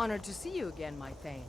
Honored to see you again, my Thane.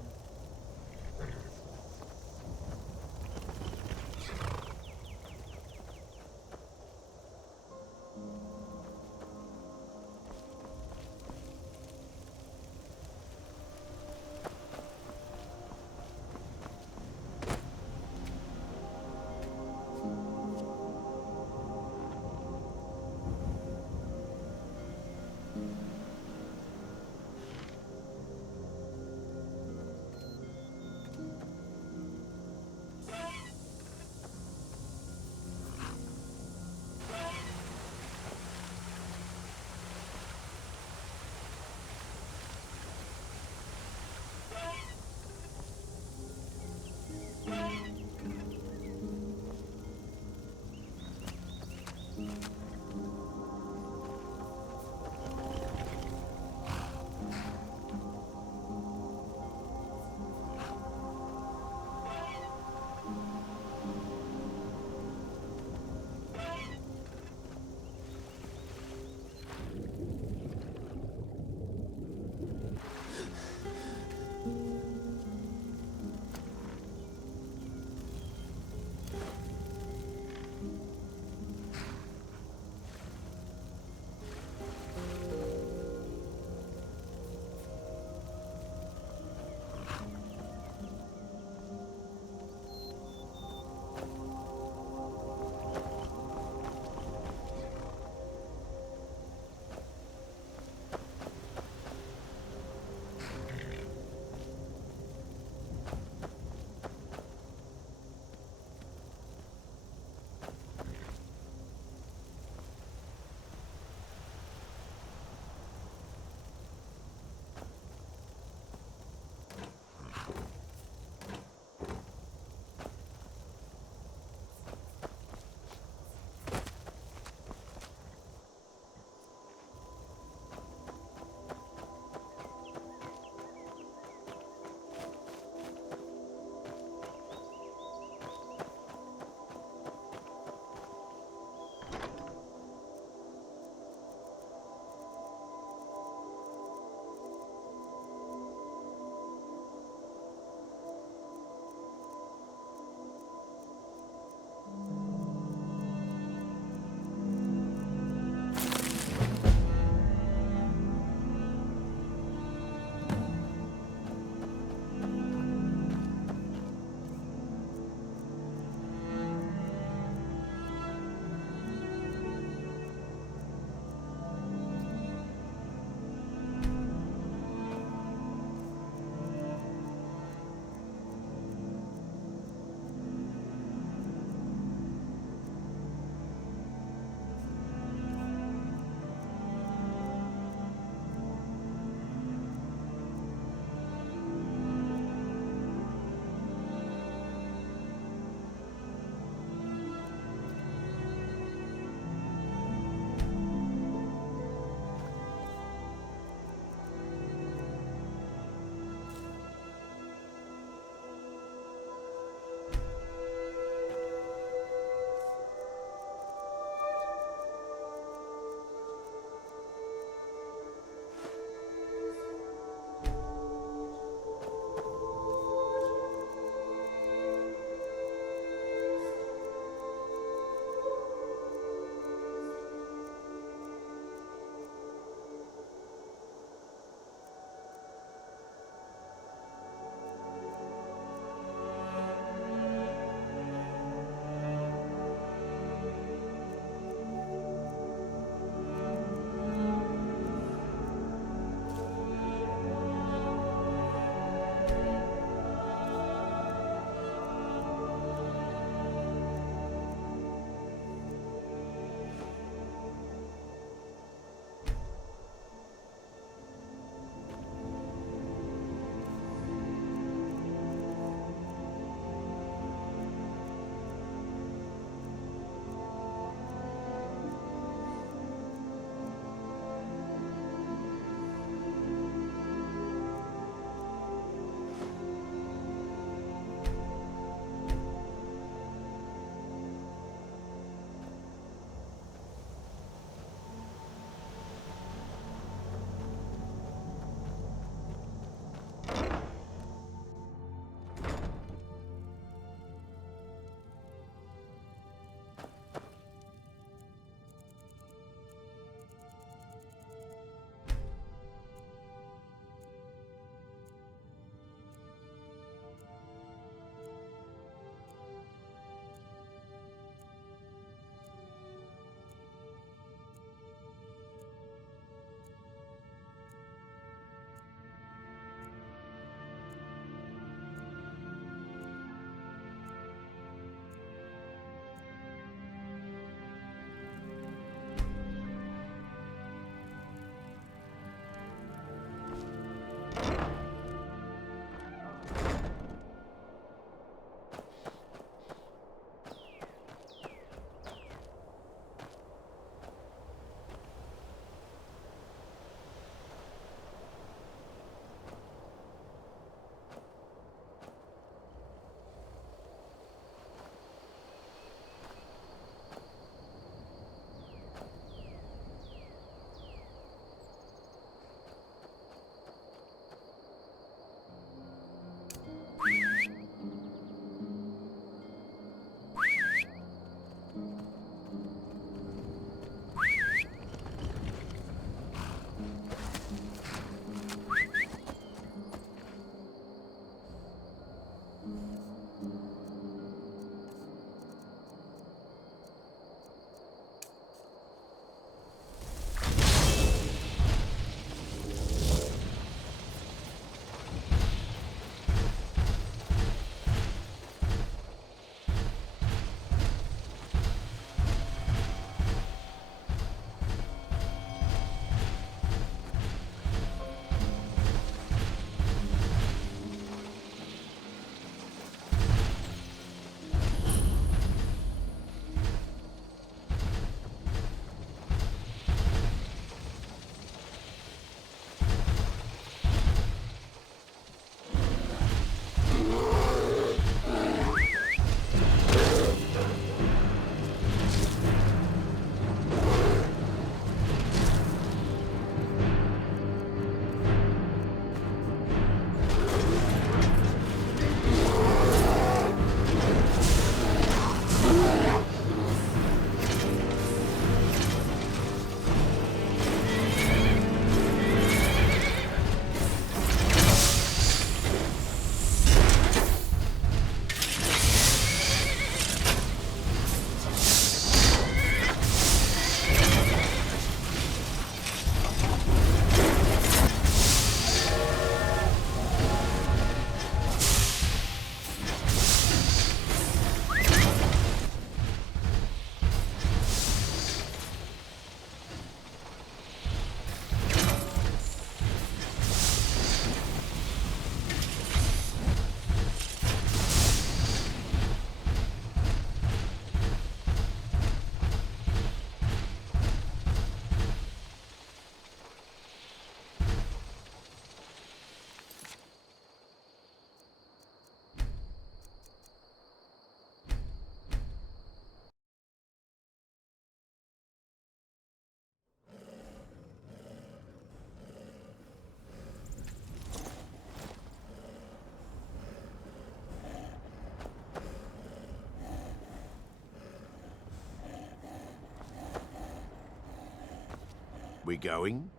We going?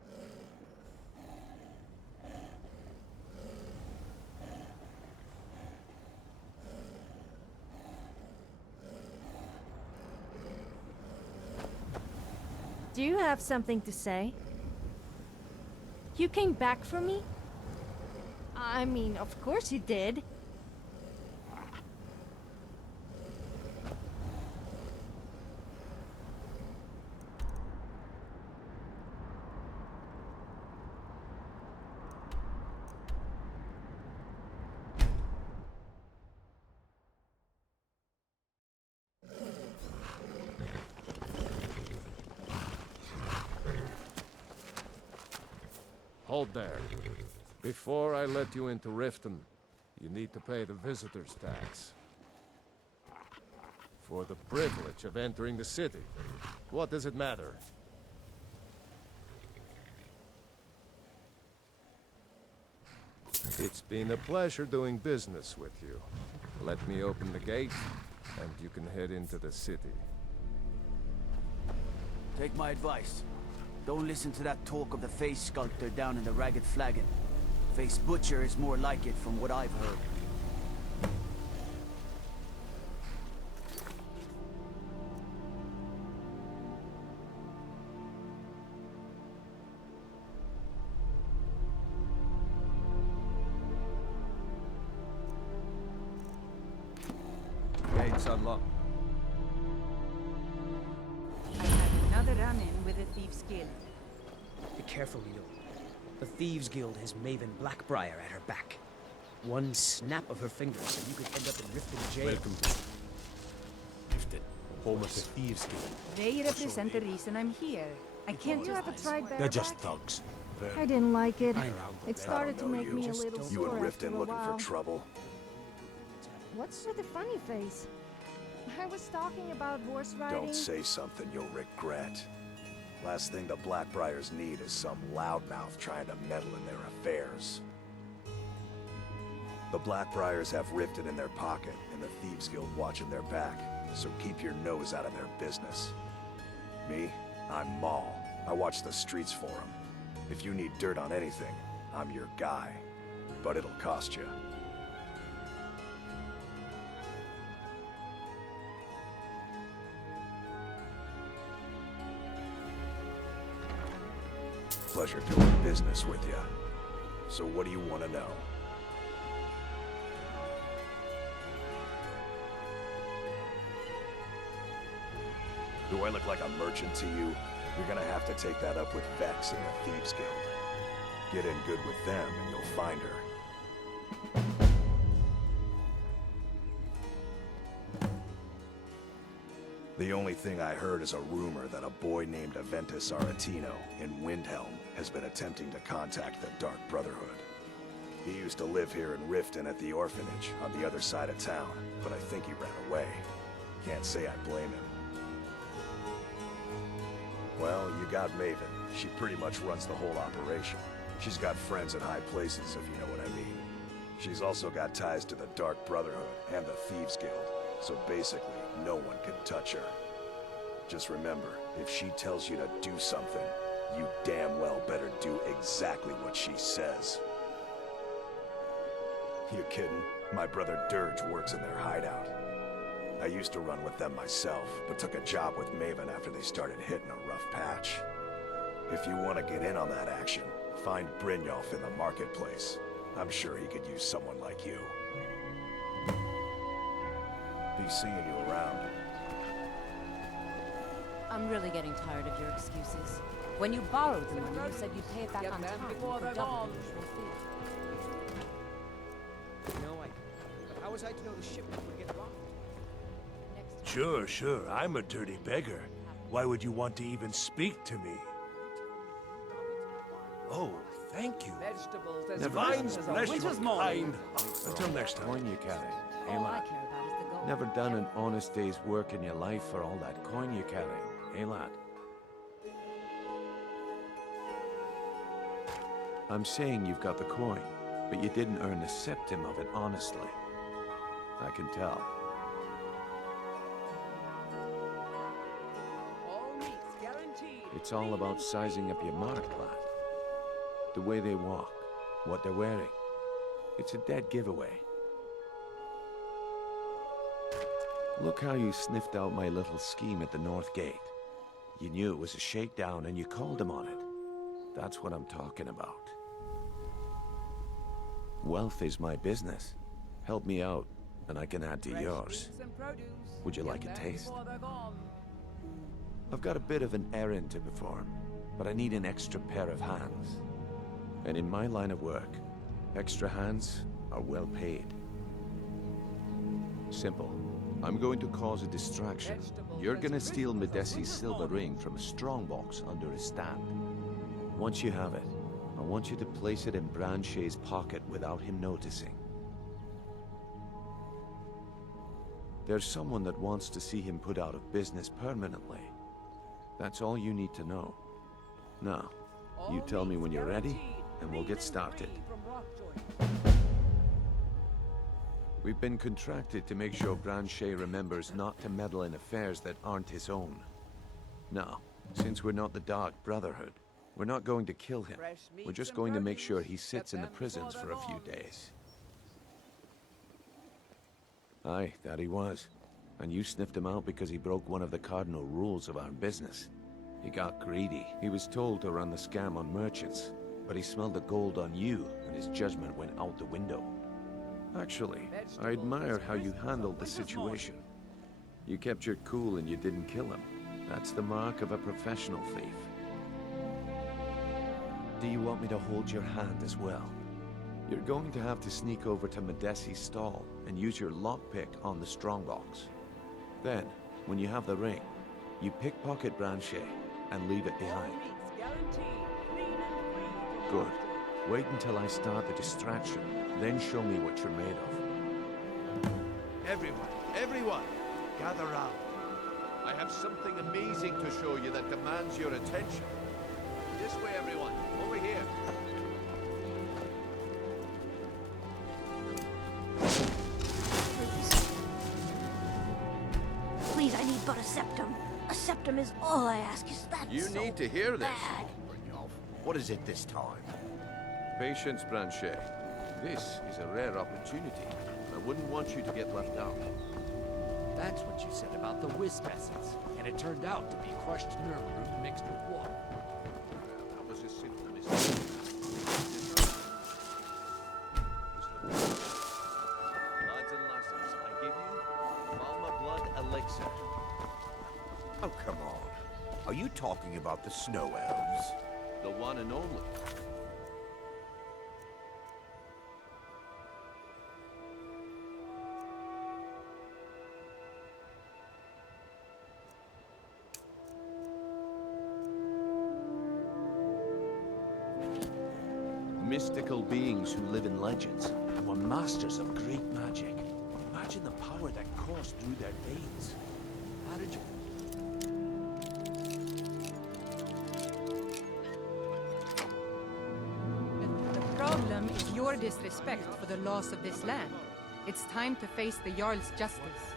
Do you have something to say? You came back for me? I mean, of course you did. Hold there. Before I let you into Riften, you need to pay the visitor's tax. For the privilege of entering the city. What does it matter? It's been a pleasure doing business with you. Let me open the gate, and you can head into the city. Take my advice. Don't listen to that talk of the face sculptor down in the Ragged Flagon. Face Butcher is more like it from what I've heard. Gates unlocked. I had another run-in with a Thieves Guild. Be careful, Leo. The Thieves Guild has Maven Blackbriar at her back. One snap of her fingers and you could end up in Riften jail. Welcome to Riften, home of the Thieves Guild. They represent the reason I'm here. I can't You just... ever tried They're bareback? just thugs. I didn't like it. I know. It started to make me a little You sore and after Riften a looking while. for trouble? What's with the funny face? I was talking about horse riding. Don't say something you'll regret. Last thing the Blackbriars need is some loudmouth trying to meddle in their affairs. The Blackbriars have Riften in their pocket and the Thieves Guild watching their back, so keep your nose out of their business. Me? I'm Maul. I watch the streets for them. If you need dirt on anything, I'm your guy. But it'll cost you. Pleasure doing business with you. So what do you want to know? Do I look like a merchant to you? You're gonna have to take that up with Vex in the Thieves Guild. Get in good with them and you'll find her. The only thing I heard is a rumor that a boy named Aventus Aretino in Windhelm has been attempting to contact the Dark Brotherhood. He used to live here in Riften at the orphanage on the other side of town, but I think he ran away. Can't say I blame him. Well, you got Maven. She pretty much runs the whole operation. She's got friends in high places, if you know what I mean. She's also got ties to the Dark Brotherhood and the Thieves Guild, so basically, no one can touch her. Just remember, if she tells you to do something, you damn well better do exactly what she says. You kidding? My brother Dirge works in their hideout. I used to run with them myself, but took a job with Maven after they started hitting a rough patch. If you want to get in on that action, find Brynjolf in the marketplace. I'm sure he could use someone like you. Be seeing you around. I'm really getting tired of your excuses. When you borrowed the money, you said you'd pay it back on time for double the usual fee. No, but how was I to know the shipment would get robbed? Sure, I'm a dirty beggar. Why would you want to even speak to me? Oh, thank you. Vegetables as Divine's as a bless winter's your morning. kind. Until next time. Coin you carry. Hey, All I lad. care about is the gold. Never done an honest day's work in your life for all that coin you carry. Hey, lad. I'm saying you've got the coin, but you didn't earn a septim of it honestly. I can tell. All meats guaranteed It's all about sizing up your mark, lad. The way they walk, what they're wearing. It's a dead giveaway. Look how you sniffed out my little scheme at the North Gate. You knew it was a shakedown and you called him on it. That's what I'm talking about. Wealth is my business. Help me out, and I can add to yours. Would you like a taste? I've got a bit of an errand to perform, but I need an extra pair of hands. And in my line of work, extra hands are well paid. Simple. I'm going to cause a distraction. You're gonna steal Medesi's silver ring from a strongbox under his stand. Once you have it, I want you to place it in Branche's pocket without him noticing. There's someone that wants to see him put out of business permanently. That's all you need to know. Now, you tell me when you're ready, and we'll get started. We've been contracted to make sure Branche remembers not to meddle in affairs that aren't his own. Now, since we're not the Dark Brotherhood, we're not going to kill him. We're just going to make sure he sits in the prisons for a few days. Aye, that he was. And you sniffed him out because he broke one of the cardinal rules of our business. He got greedy. He was told to run the scam on merchants, but he smelled the gold on you, and his judgment went out the window. Actually, I admire how you handled the situation. You kept your cool and you didn't kill him. That's the mark of a professional thief. Do you want me to hold your hand as well? You're going to have to sneak over to Medesi's stall and use your lockpick on the strongbox. Then, when you have the ring, you pickpocket Branche and leave it behind. Good. Wait until I start the distraction, then show me what you're made of. Everyone, gather round. I have something amazing to show you that demands your attention. This way, everyone. Over here. Please, I need but a septum. A septum is all I ask. Is that You so need to hear this. bad? What is it this time? Patience, Branche. This is a rare opportunity. I wouldn't want you to get left out. That's what you said about the wisp essence, and it turned out to be crushed nerve root mixed with water. That was a simple mistake. Lads and lasses, I give you Malma Blood Elixir. Oh, come on. Are you talking about the snow elves? The one and only. Mystical beings who live in legends and were masters of great magic. Imagine the power that coursed through their veins. How did you... The problem is your disrespect for the laws of this land. It's time to face the Jarl's justice.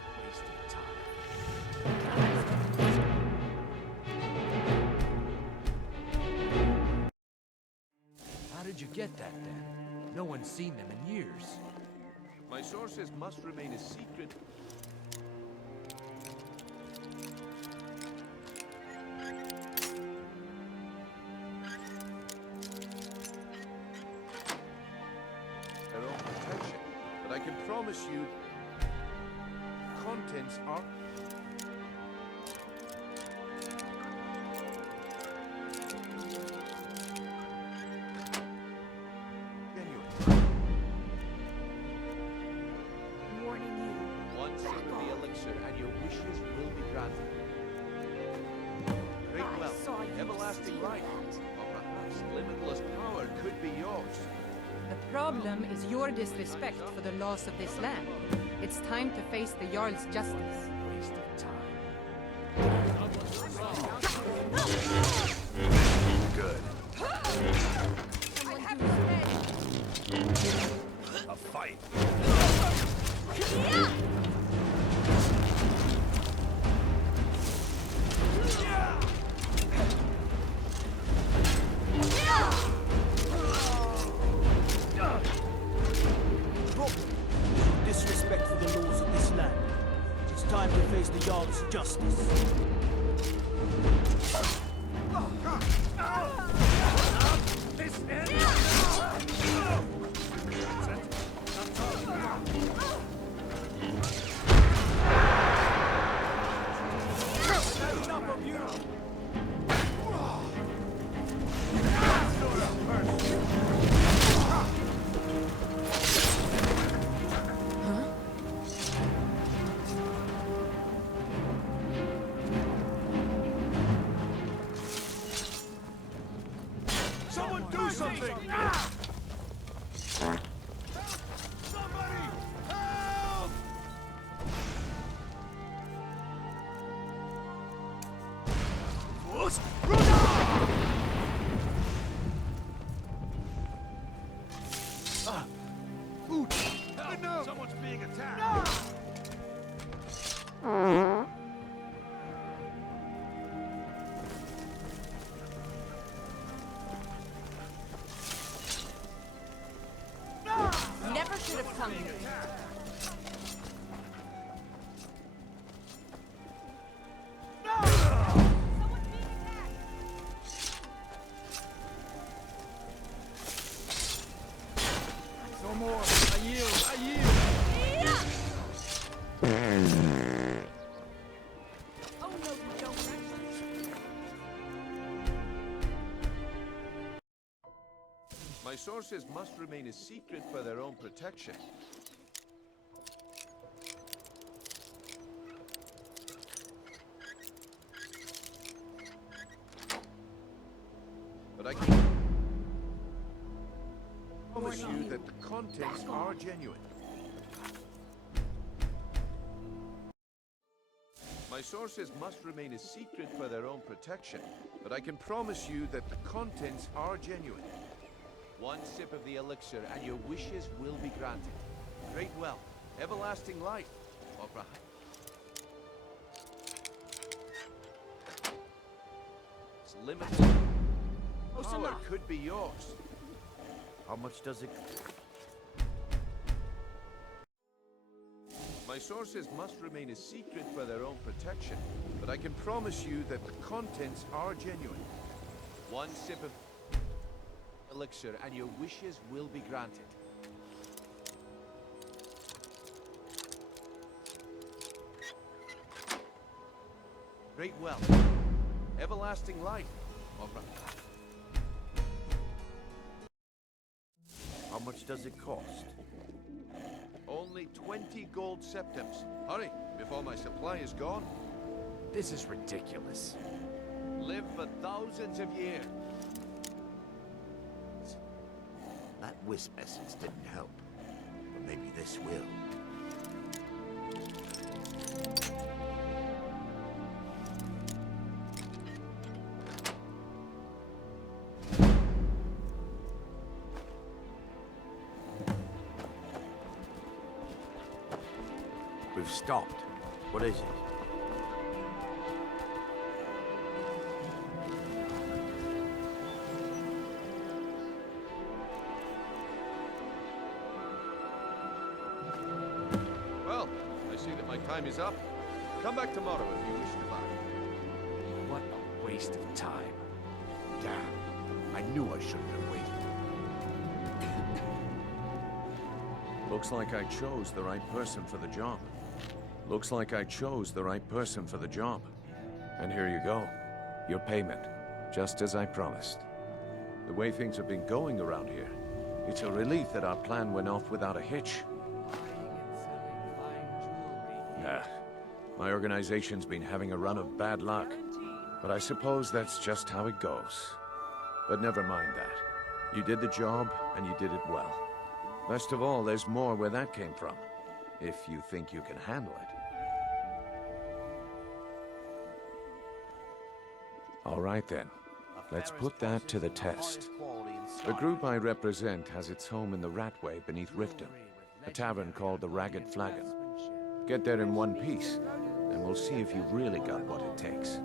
How did you get that then? No one's seen them in years. My sources must remain a secret. Their own protection. But I can promise you, contents are... and your wishes will be granted. Great wealth, everlasting life, or perhaps limitless power could be yours. The problem is your disrespect for the laws of this land. It's time to face the Jarl's justice. Waste of time. Good. A fight. justice. Someone do something! Someone's being attacked! Never should have come here. No more. I yield. I yield. Oh no, you don't. My sources must remain a secret for their own protection. But I can promise you that the contents are genuine. My sources must remain a secret for their own protection, but I can promise you that the contents are genuine. One sip of the elixir and your wishes will be granted. Great wealth, everlasting life, or perhaps... It's limited. Power could be yours. How much does it... My sources must remain a secret for their own protection, but I can promise you that the contents are genuine. One sip of elixir and your wishes will be granted. Great wealth, everlasting life, or how much does it cost? Only 20 gold septims. Hurry, before my supply is gone. This is ridiculous. Live for thousands of years. That wisp essence didn't help. But maybe this will. We've stopped. What is it? Well, I see that my time is up. Come back tomorrow if you wish to buy. What a waste of time. Damn. I knew I shouldn't have waited. Looks like I chose the right person for the job. Looks like I chose the right person for the job. And here you go. Your payment. Just as I promised. The way things have been going around here, it's a relief that our plan went off without a hitch. Nah. My organization's been having a run of bad luck. But I suppose that's just how it goes. But never mind that. You did the job, and you did it well. Best of all, there's more where that came from. If you think you can handle it. All right then. Let's put that to the test. The group I represent has its home in the Ratway beneath Riften, a tavern called the Ragged Flagon. Get there in one piece, and we'll see if you've really got what it takes.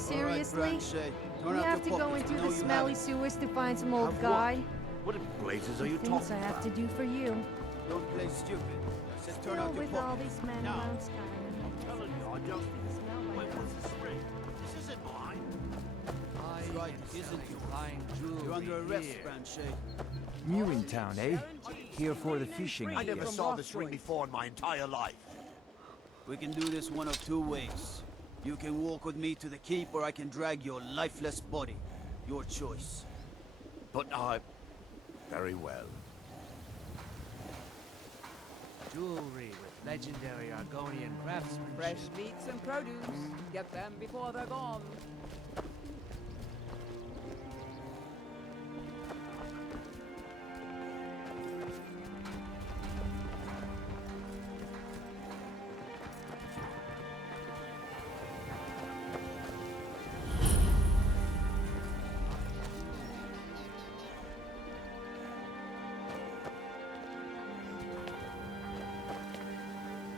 Seriously? Turn We out have to your go pockets. into We the know you smelly haven't. sewers to find some old Have guy? What in blazes are The you things talking I have about? to do for you. Don't play stupid. I said turn Still out your with all pockets. these men Now. around Skyrim. I'm telling you, I don't. Smell like Wait, what's this ring? This isn't mine. That's right, isn't you? You're under arrest, Branchet. New in town, eh? Here for the fishing. I never saw this ring before in my entire life. We can do this one of two ways. You can walk with me to the keep, or I can drag your lifeless body. Your choice. But I... Very well. Jewelry with legendary Argonian craftsmanship. Fresh meats and produce. Get them before they're gone.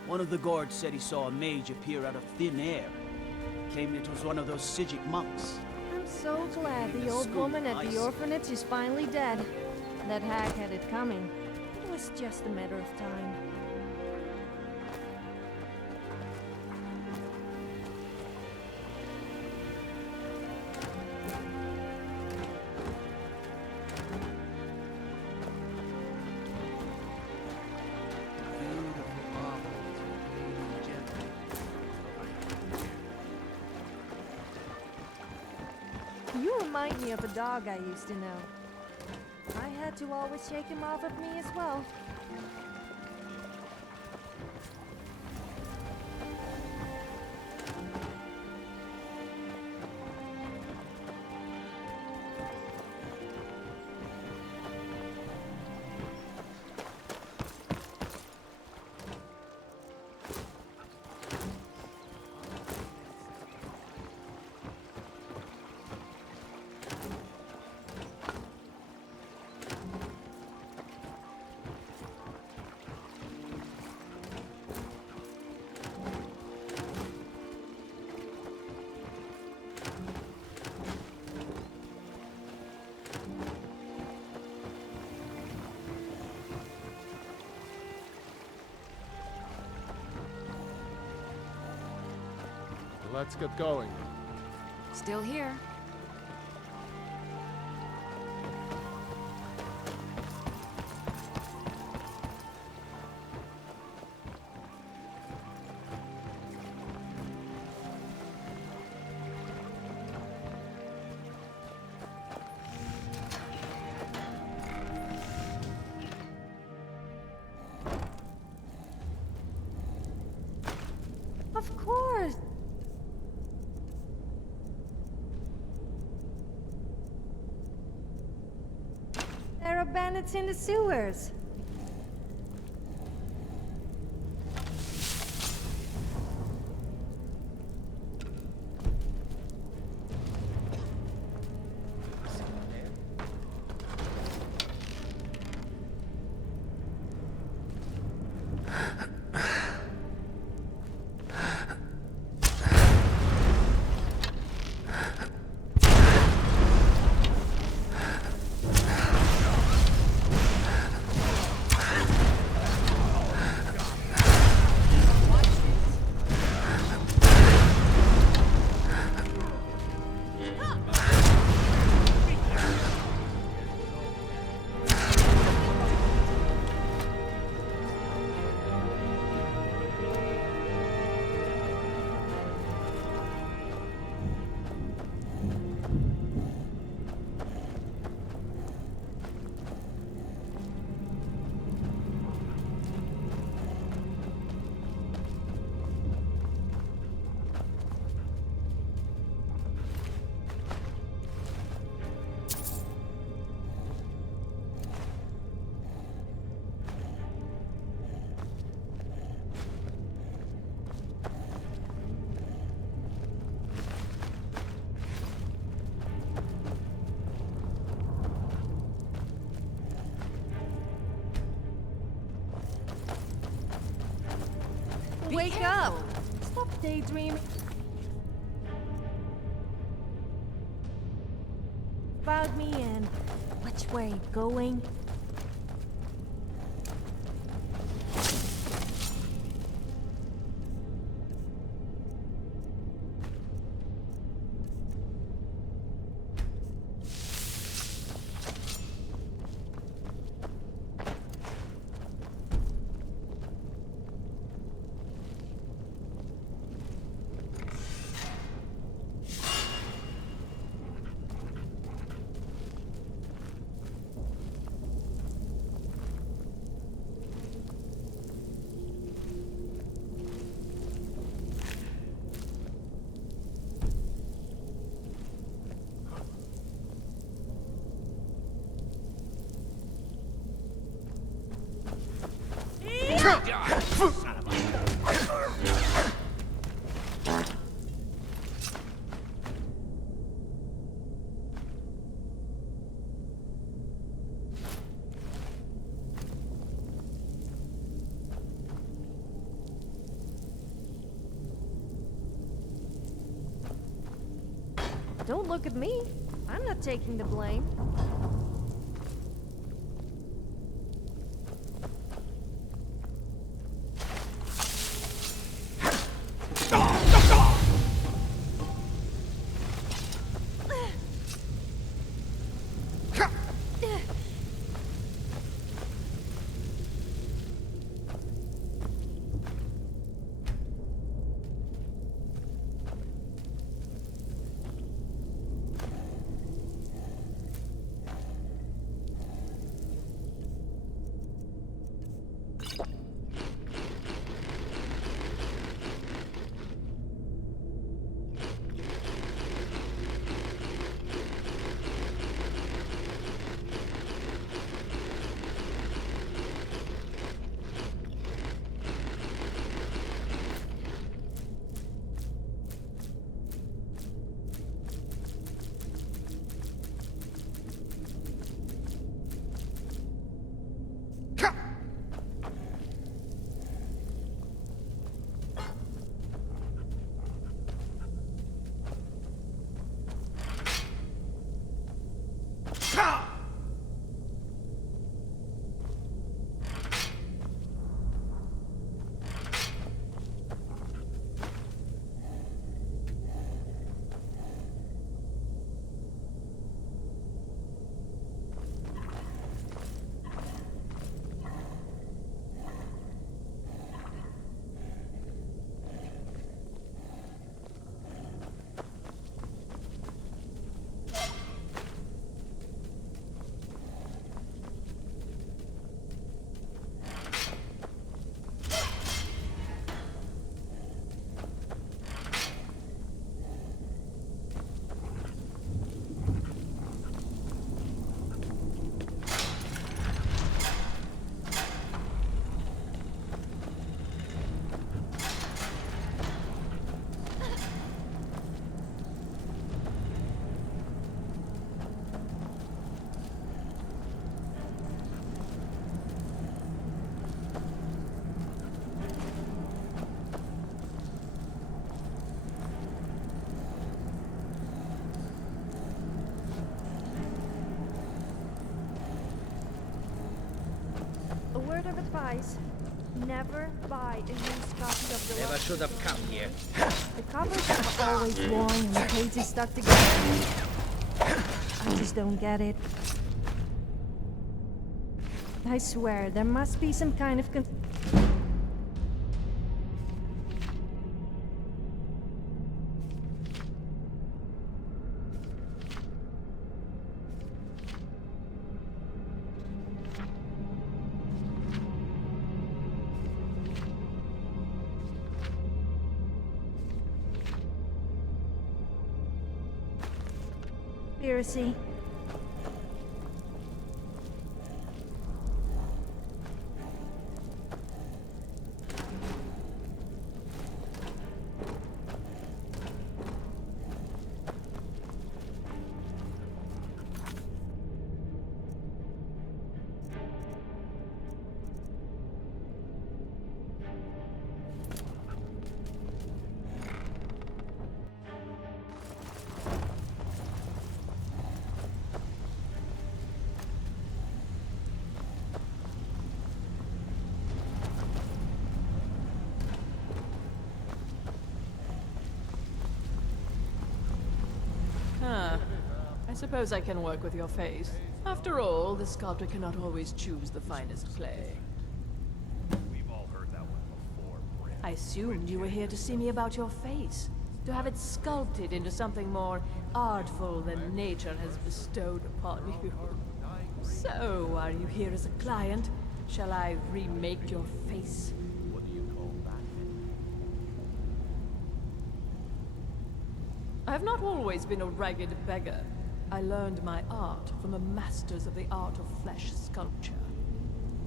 One of the guards said he saw a mage appear out of thin air. Claimed it was one of those Sijic monks. I'm so glad the old woman at the orphanage is finally dead. That hag had it coming. It was just a matter of time. You remind me of a dog I used to know. I had to always shake him off of me as well. Let's get going. Still here. Of course! There are bandits in the sewers. Wake up! Stop daydreaming. about me and which way you're going? Don't look at me. I'm not taking the blame. A word of advice. Never buy a used copy of the Never should have come here. The covers are always worn and the pages stuck together. I just don't get it. I swear, there must be some kind of conspiracy. Suppose I can work with your face. After all, the sculptor cannot always choose the finest clay. We've all heard that one before, Brent. I assumed you were here to see me about your face. To have it sculpted into something more artful than nature has bestowed upon you. So, are you here as a client? Shall I remake your face? What do you call that? I have not always been a ragged beggar. I learned my art from the masters of the art of flesh sculpture.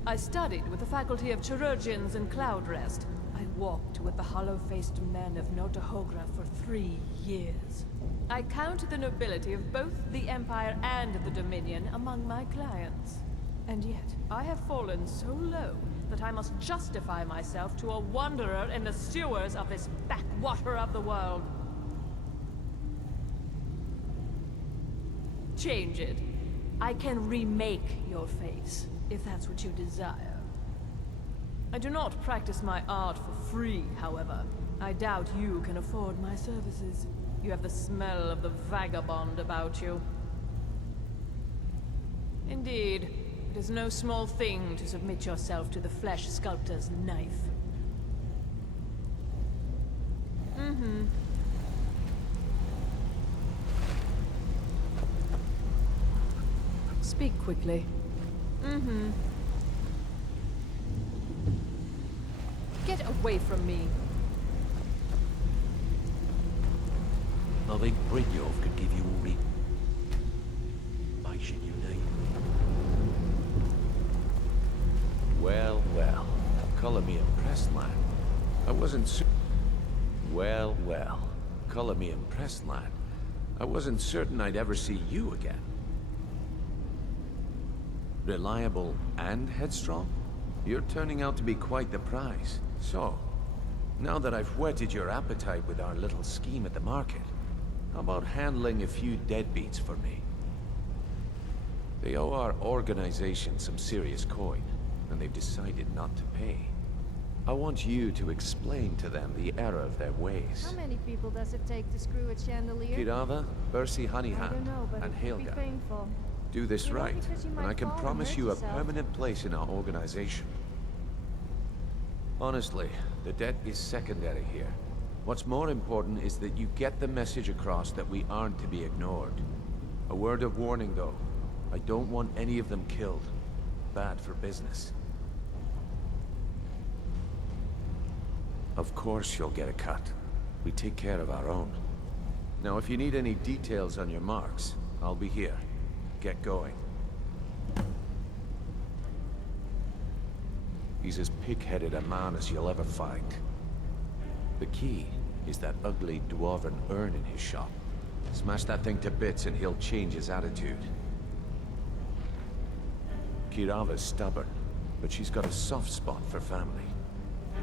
I studied with the faculty of chirurgeons and cloud rest. I walked with the hollow-faced men of Notahogra for 3 years. I count the nobility of both the Empire and the Dominion among my clients. And yet, I have fallen so low that I must justify myself to a wanderer in the sewers of this backwater of the world. Change it. I can remake your face, if that's what you desire. I do not practice my art for free, however. I doubt you can afford my services. You have the smell of the vagabond about you. Indeed, it is no small thing to submit yourself to the flesh sculptor's knife. Speak quickly. Get away from me. I think Brynjolf could give you all the information you need. Well, well. Color me impressed, lad. I wasn't Well, well. Color me impressed, lad. I wasn't certain I'd ever see you again. Reliable and headstrong? You're turning out to be quite the prize. So, now that I've whetted your appetite with our little scheme at the market, how about handling a few deadbeats for me? They owe our organization some serious coin, and they've decided not to pay. I want you to explain to them the error of their ways. How many people does it take to screw a chandelier? Kirava, Bersi I don't Honeyhand, know, but and it could be Helga. painful. Do this You know, right, because you and might I can fall and promise hurt you a yourself. permanent place in our organization. Honestly, the debt is secondary here. What's more important is that you get the message across that we aren't to be ignored. A word of warning, though. I don't want any of them killed. Bad for business. Of course you'll get a cut. We take care of our own. Now, if you need any details on your marks, I'll be here. Get going. He's as pig-headed a man as you'll ever find. The key is that ugly dwarven urn in his shop. Smash that thing to bits and he'll change his attitude. Kirava's stubborn, but she's got a soft spot for family.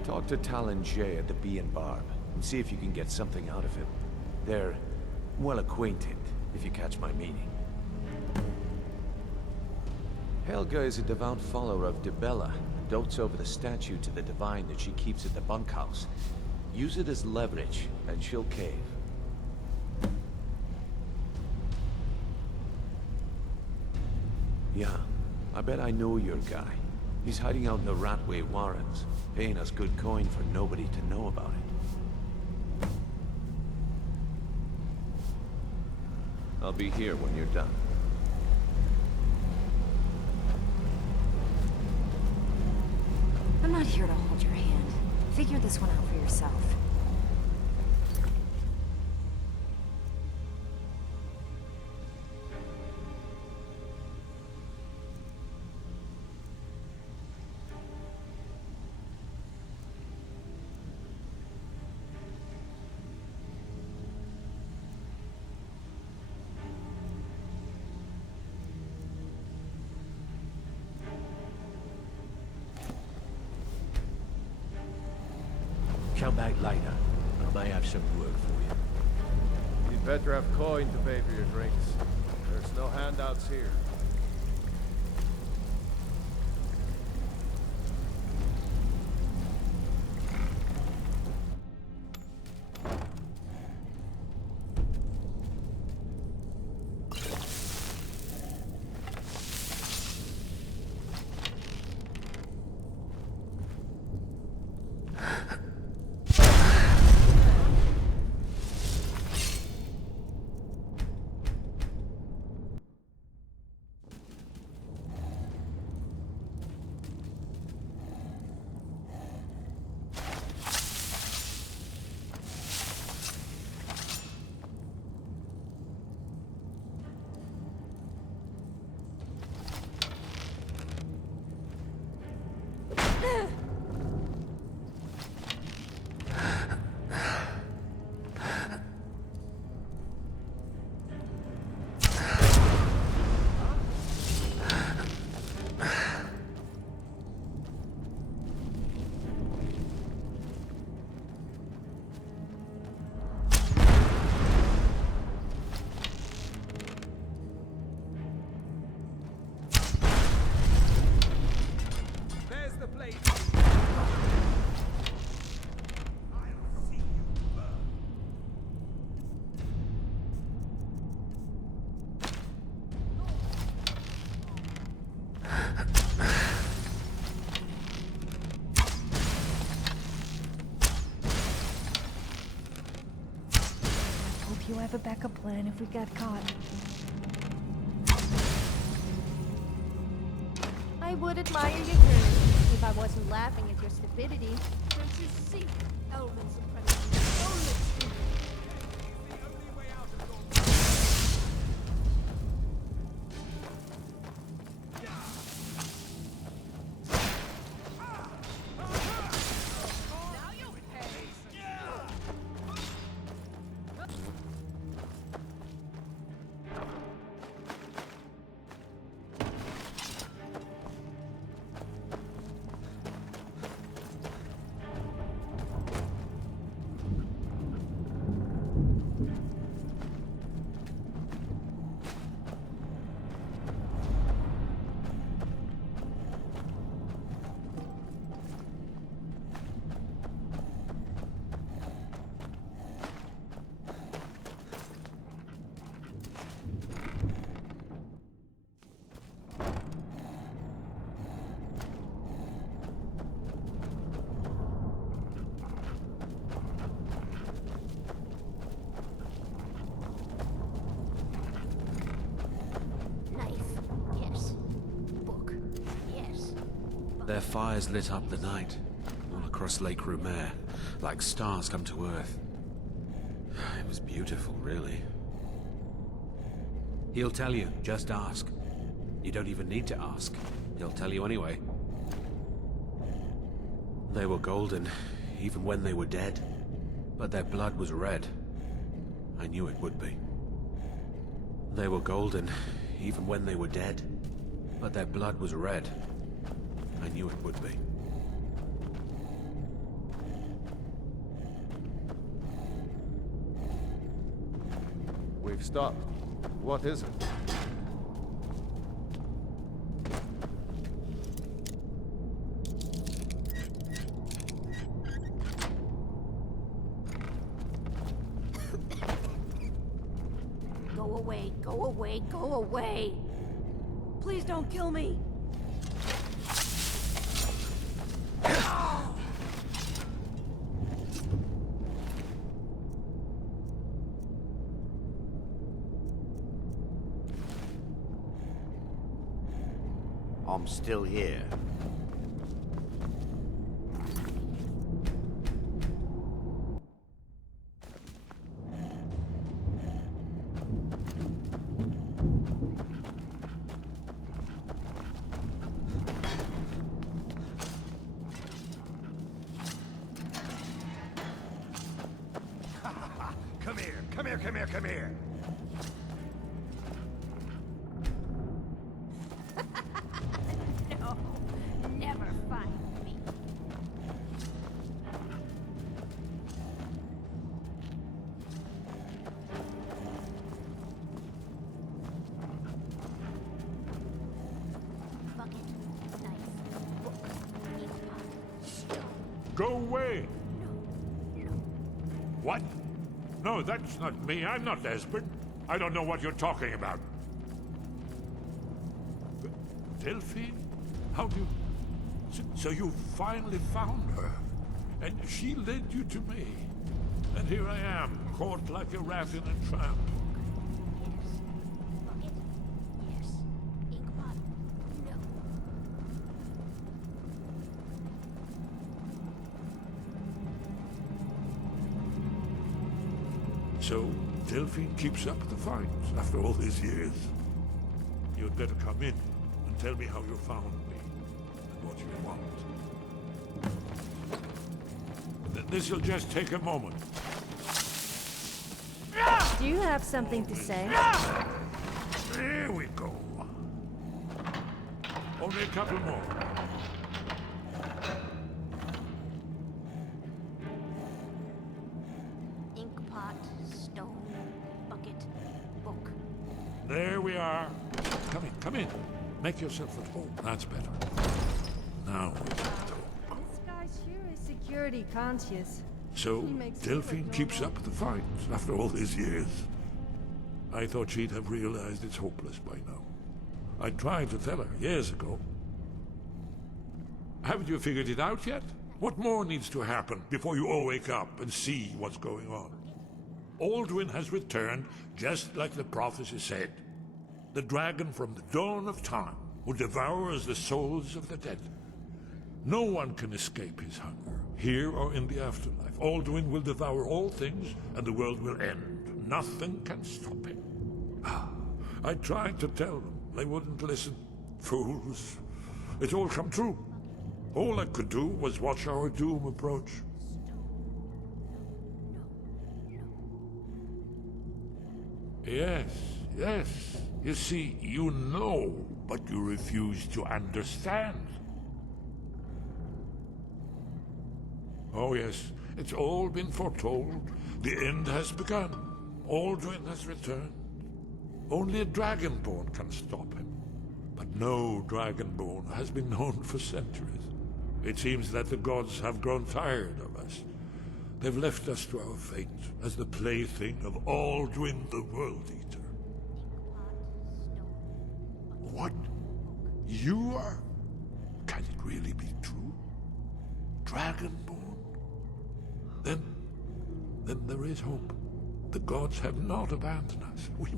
Talk to Talon Jay at the Bee and Barb, and see if you can get something out of him. They're well acquainted, if you catch my meaning. Helga is a devout follower of Dibella, dotes over the statue to the divine that she keeps at the bunkhouse. Use it as leverage, and she'll cave. Yeah, I bet I know your guy. He's hiding out in the Ratway Warrens, paying us good coin for nobody to know about it. I'll be here when you're done. I'm not here to hold your hand. Figure this one out for yourself. Come back later. I may have some work for you. You'd better have coin to pay for your drinks. There's no handouts here. you have a backup plan if we got caught? I would admire your courage if I wasn't laughing at your stupidity. Don't you see? Elven supremacy is only stupid. Their fires lit up the night, all across Lake Rumer, like stars come to Earth. It was beautiful, really. He'll tell you, just ask. You don't even need to ask. He'll tell you anyway. They were golden, even when they were dead. But their blood was red. I knew it would be. They were golden, even when they were dead. But their blood was red. I knew it would be. We've stopped. What is it? Go away, go away, go away. Please don't kill me. I'm still here. Come here, come here, come here, come here. No, never find me. Bucket, knife, book, ink pot, stone. Go away! What? No, that's not me. I'm not Esbern. I don't know what you're talking about. Delphine? How do you... So you finally found her. And she led you to me. And here I am, caught like a rat in a trap. So, Delphine keeps up the fight after all these years. You'd better come in and tell me how you found me and what you want. This'll just take a moment. Do you have something to say? There we go. Only a couple more. There we are. Come in, come in. Make yourself at home. That's better. Now we can talk. This guy sure is security conscious. So, Delphine keeps up the fight after all these years. I thought she'd have realized it's hopeless by now. I tried to tell her years ago. Haven't you figured it out yet? What more needs to happen before you all wake up and see what's going on? Alduin has returned, just like the prophecy said. The dragon from the dawn of time who devours the souls of the dead. No one can escape his hunger, here or in the afterlife. Alduin will devour all things, and the world will end. Nothing can stop him. I tried to tell them. They wouldn't listen. Fools. It's all come true. All I could do was watch our doom approach. Yes, yes. You see, you know, but you refuse to understand. Oh yes, it's all been foretold. The end has begun. Alduin has returned. Only a Dragonborn can stop him. But no Dragonborn has been known for centuries. It seems that the gods have grown tired of us. They've left us to our fate as the plaything of Alduin the World Eater. What? You are? Can it really be true? Dragonborn? Then there is hope. The gods have not abandoned us. We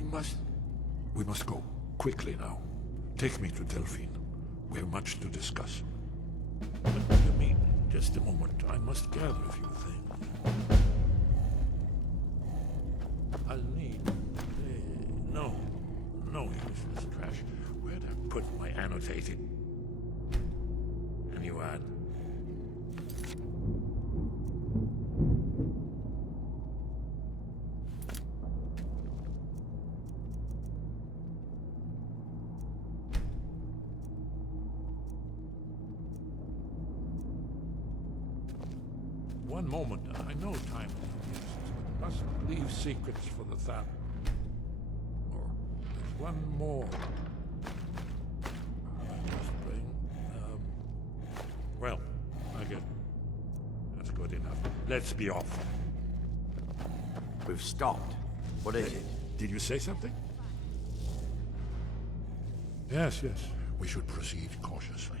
must go. Quickly now. Take me to Delphine. We have much to discuss. Let me, just a moment. I must gather a few things. I'll need... no useless trash. Where'd I put my annotating? Anyone? One moment. I know time is of use, but mustn't leave secrets for the Thal. Or there's one more. I must bring. Well, I guess that's good enough. Let's be off. We've stopped. What is it? Did you say something? Yes. We should proceed cautiously.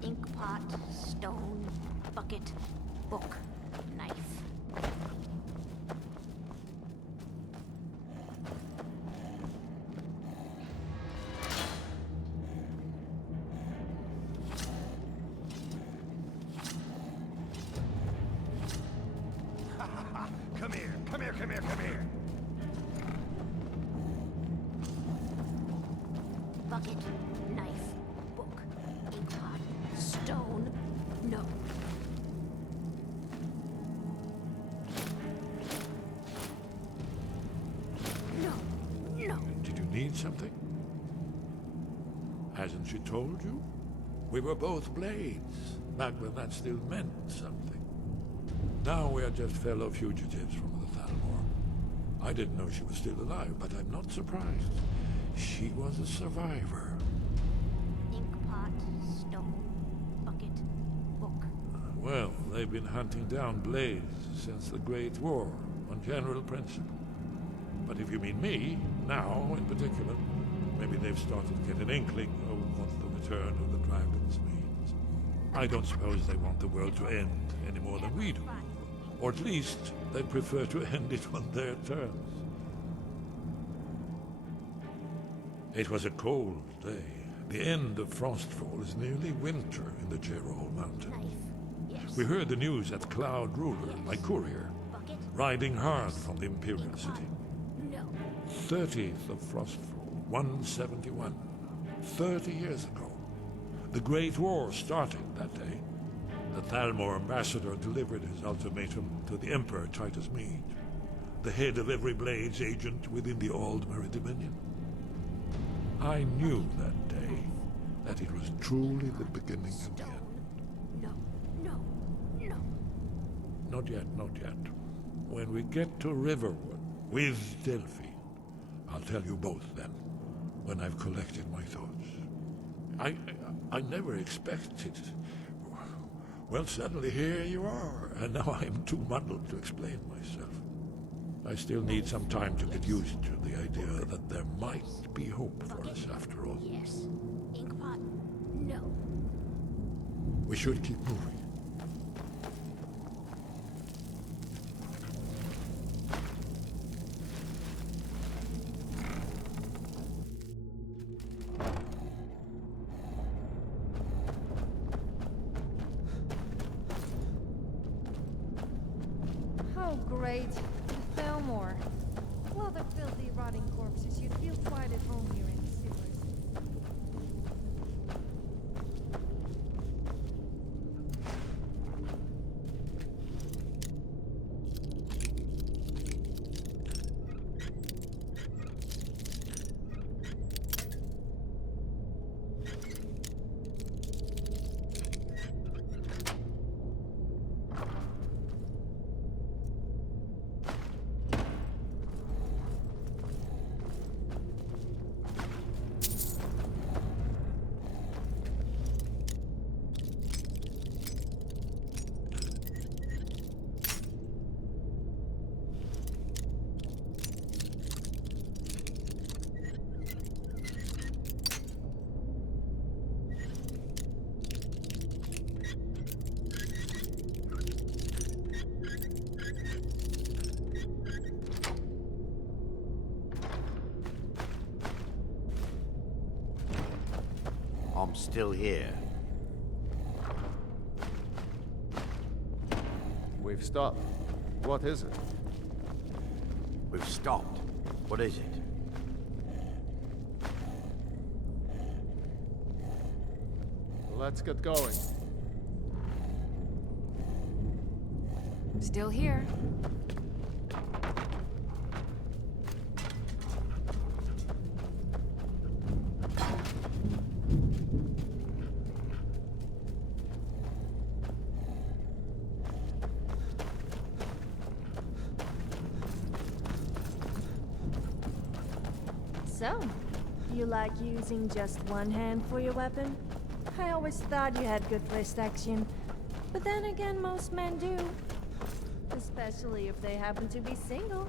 Inkpot, stone, bucket, book, knife. Come here. Bucket, knife, book, inkpot, stone, no. No. Did you need something? Hasn't she told you? We were both blades, back when that still meant something. Now we are just fellow fugitives from the Thalmor. I didn't know she was still alive, but I'm not surprised. She was a survivor. Inkpot, stone, bucket, book. Well, they've been hunting down blades since the Great War, on general principle. But if you mean me, now in particular, maybe they've started to get an inkling of what the return of the dragons means. I don't suppose they want the world to end any more than we do. Or at least they prefer to end it on their terms. It was a cold day. The end of Frostfall is nearly winter in the Gerol Mountains. We heard the news that Cloud Ruler, my courier, riding hard from the Imperial City. 30th of Frostfall, 171. 30 years ago. The Great War started that day. The Thalmor ambassador delivered his ultimatum to the Emperor Titus Mede, the head of every Blades agent within the Aldmeri Dominion. I knew that day that it was truly the beginning of the end. No. Not yet. When we get to Riverwood with Delphine, I'll tell you both then. when I've collected my thoughts. I never expected. Well, suddenly here you are, and now I'm too muddled to explain myself. I still need some time to get used to the idea that there might be hope for us after all. Yes. Inkpot? No. We should keep moving. Oh, great. Fillmore. Well, the filthy, rotting corpses, you'd feel quite at home here in the sewers. I'm still here. We've stopped. What is it? We've stopped. What is it? Let's get going. Still here. So, you like using just one hand for your weapon? I always thought you had good wrist action, but then again, most men do. Especially if they happen to be single.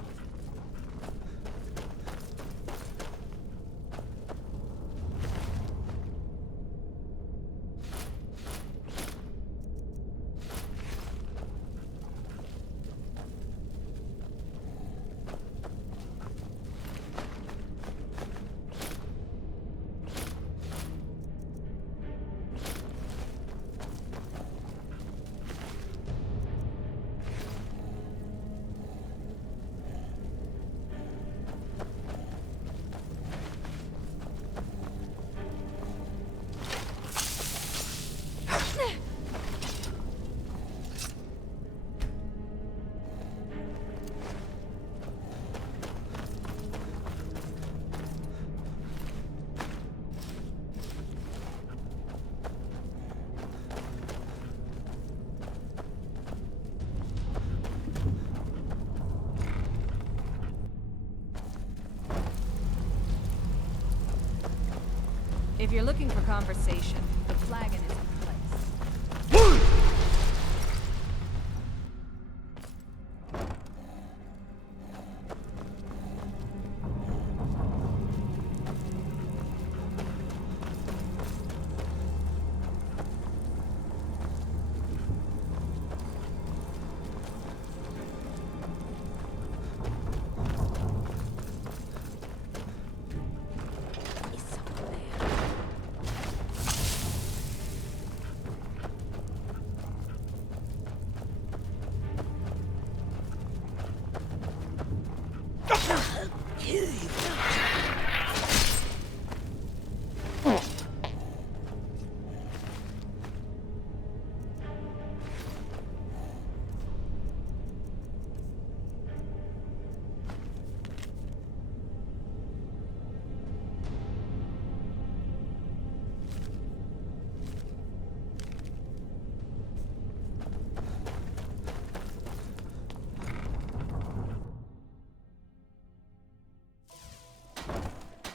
If you're looking for conversation, the flagon is in place.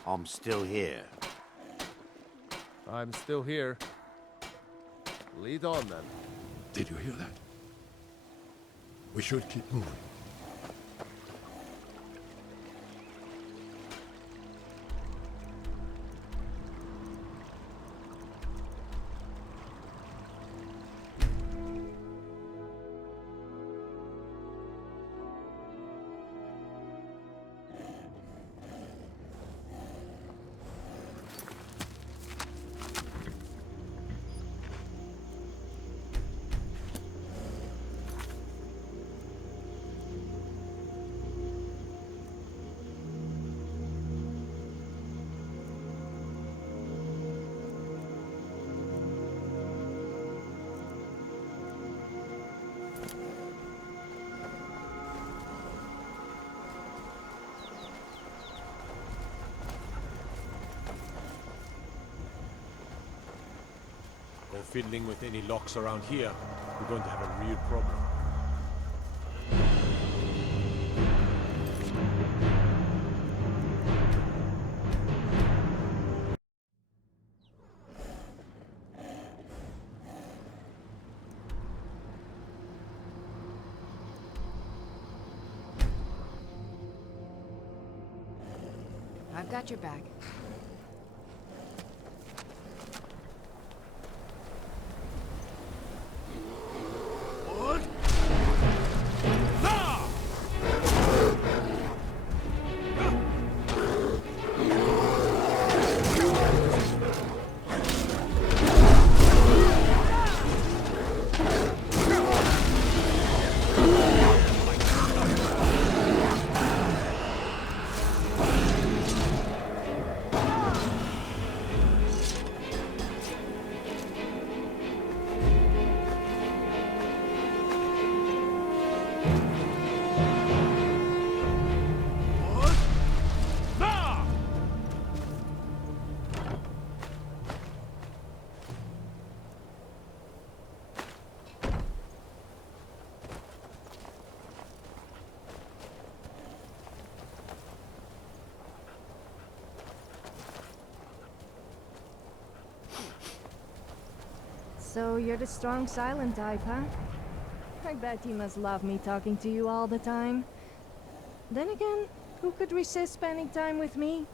I'm still here. I'm still here. Lead on then. Did you hear that? We should keep moving. Go fiddling with any locks around here, we're going to have a real problem. I've got your back. So you're the strong silent type, huh? I bet you must love me talking to you all the time. Then again, who could resist spending time with me?